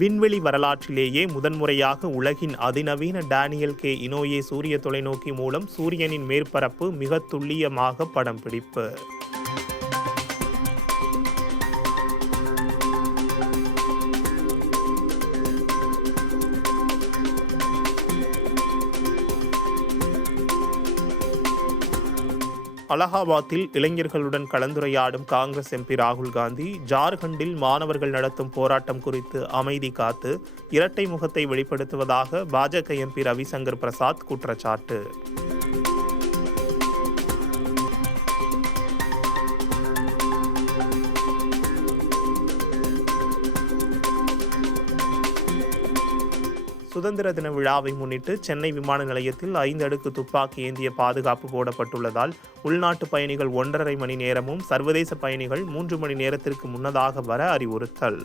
விண்வெளி வரலாற்றிலேயே முதன்முறையாக உலகின் அதிநவீன டேனியல் கே இனோயே சூரிய தொலைநோக்கி மூலம் சூரியனின் மேற்பரப்பு மிக துல்லியமாக படம் பிடிப்பு. அலகாபாத்தில் இளைஞர்களுடன் கலந்துரையாடும் காங்கிரஸ் எம்பி ராகுல் காந்தி ஜார்க்கண்டில் மாணவர்கள் நடத்தும் போராட்டம் குறித்து அமைதி காத்து இரட்டை முகத்தை வெளிப்படுத்துவதாக பாஜக எம்பி ரவிசங்கர் பிரசாத் குற்றச்சாட்டு. சுதந்திர தின விழாவை முன்னிட்டு சென்னை விமான நிலையத்தில் 5 அடுக்கு துப்பாக்கி ஏந்திய பாதுகாப்பு போடப்பட்டுள்ளதால் உள்நாட்டு பயணிகள் 1.5 மணி நேரமும் சர்வதேச பயணிகள் 3 மணி நேரத்திற்கு முன்னதாக வர அறிவுறுத்தல்.